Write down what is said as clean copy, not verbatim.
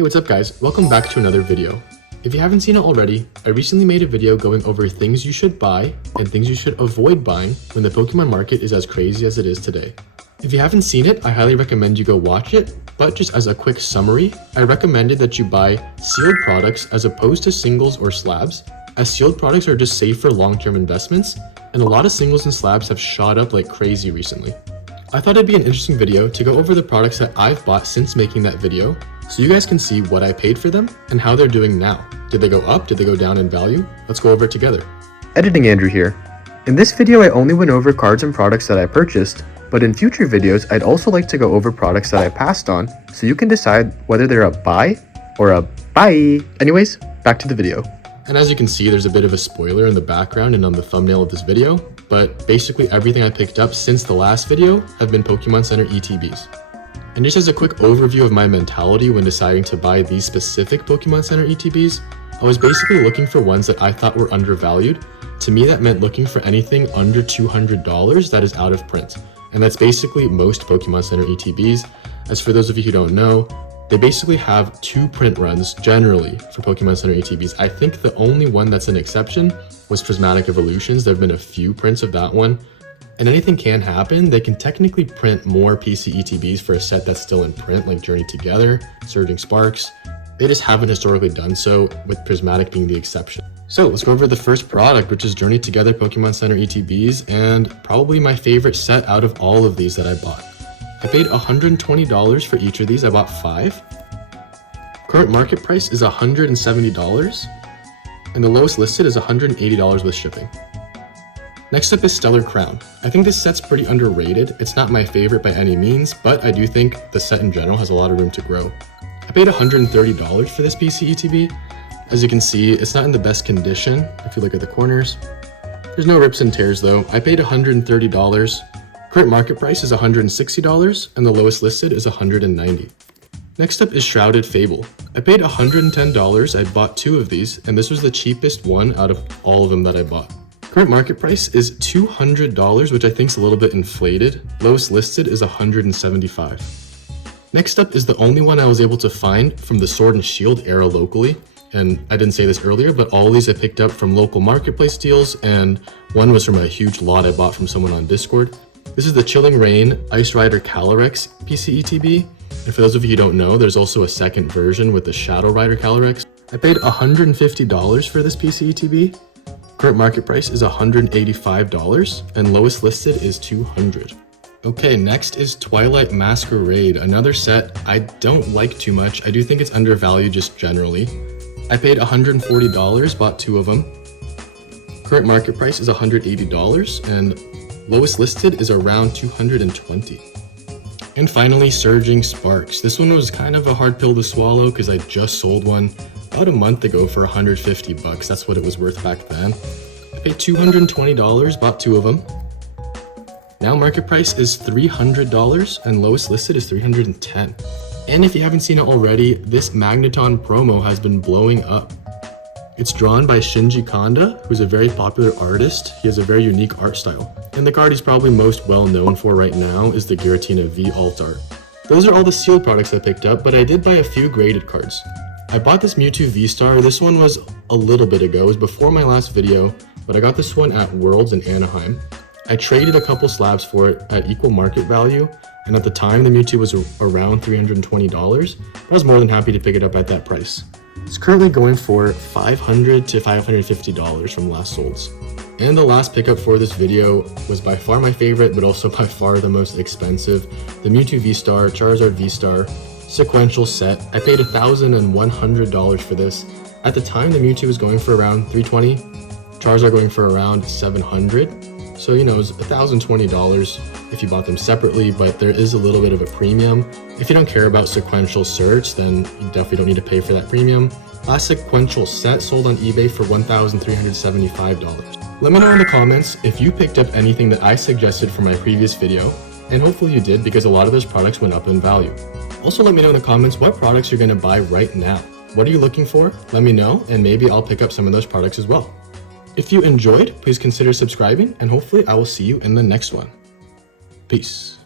Hey, what's up guys? Welcome back to another video. If you haven't seen it already, I recently made a video going over things you should buy and things you should avoid buying when the Pokemon market is as crazy as it is today. If you haven't seen it, I highly recommend you go watch it, but just as a quick summary, I recommended that you buy sealed products as opposed to singles or slabs, as sealed products are just safer long-term investments, and a lot of singles and slabs have shot up like crazy recently. I thought it'd be an interesting video to go over the products that I've bought since making that video, so you guys can see what I paid for them and how they're doing now. Did they go up? Did they go down in value? Let's go over it together. Editing Andrew here. In this video I only went over cards and products that I purchased, but in future videos I'd also like to go over products that I passed on, so you can decide whether they're a buy or a buy. Anyways, back to the video. And as you can see, there's a bit of a spoiler in the background and on the thumbnail of this video, but basically everything I picked up since the last video have been Pokemon Center ETBs. And just as a quick overview of my mentality when deciding to buy these specific Pokemon Center ETBs, I was basically looking for ones that I thought were undervalued. To me, that meant looking for anything under $200 that is out of print. And that's basically most Pokemon Center ETBs. As for those of you who don't know, they basically have 2 print runs generally for Pokemon Center ETBs. I think the only one that's an exception was Prismatic Evolutions. There have been a few prints of that one. And anything can happen. They can technically print more PC ETBs for a set that's still in print, like Journey Together, Surging Sparks. They just haven't historically done so, with Prismatic being the exception. So let's go over the first product, which is Journey Together Pokemon Center ETBs, and probably my favorite set out of all of these that I bought. I paid $120 for each of these. I bought 5. Current market price is $170, and the lowest listed is $180 with shipping. Next up is Stellar Crown. I think this set's pretty underrated. It's not my favorite by any means, but I do think the set in general has a lot of room to grow. I paid $130 for this PC ETB. As you can see, it's not in the best condition if you look at the corners. There's no rips and tears though. I paid $130. Current market price is $160, and the lowest listed is $190. Next up is Shrouded Fable. I paid $110. I bought 2 of these, and this was the cheapest one out of all of them that I bought. Current market price is $200, which I think is a little bit inflated. Lowest listed is $175. Next up is the only one I was able to find from the Sword and Shield era locally. And I didn't say this earlier, but all these I picked up from local marketplace deals, and one was from a huge lot I bought from someone on Discord. This is the Chilling Reign Ice Rider Calyrex PC ETB. And for those of you who don't know, there's also a second version with the Shadow Rider Calyrex. I paid $150 for this PC ETB. Current market price is $185, and lowest listed is $200. Okay, next is Twilight Masquerade, another set I don't like too much. I do think it's undervalued just generally. I paid $140, bought 2 of them. Current market price is $180, and lowest listed is around $220. And finally, Surging Sparks. This one was kind of a hard pill to swallow because I just sold one about a month ago for $150. That's what it was worth back then. I paid $220, bought 2 of them. Now market price is $300, and lowest listed is $310. And if you haven't seen it already, this Magneton promo has been blowing up. It's drawn by Shinji Kanda, who's a very popular artist. He has a very unique art style. And the card he's probably most well known for right now is the Giratina V alt art. Those are all the sealed products I picked up, but I did buy a few graded cards. I bought this Mewtwo V-Star. This one was a little bit ago. It was before my last video, but I got this one at Worlds in Anaheim. I traded a couple slabs for it at equal market value, and at the time the Mewtwo was around $320. I was more than happy to pick it up at that price. It's currently going for $500 to $550 from last solds. And the last pickup for this video was by far my favorite, but also by far the most expensive. The Mewtwo V-Star, Charizard V-Star, sequential set. I paid $1,100 for this. At the time, the Mewtwo was going for around $320, Charizard going for around $700. So, you know, it was $1,020 if you bought them separately, but there is a little bit of a premium. If you don't care about sequential search, then you definitely don't need to pay for that premium. Last sequential set sold on eBay for $1,375. Let me know in the comments if you picked up anything that I suggested for my previous video, and hopefully you did because a lot of those products went up in value. Also, let me know in the comments what products you're going to buy right now. What are you looking for? Let me know, and maybe I'll pick up some of those products as well. If you enjoyed, please consider subscribing, and hopefully I will see you in the next one. Peace.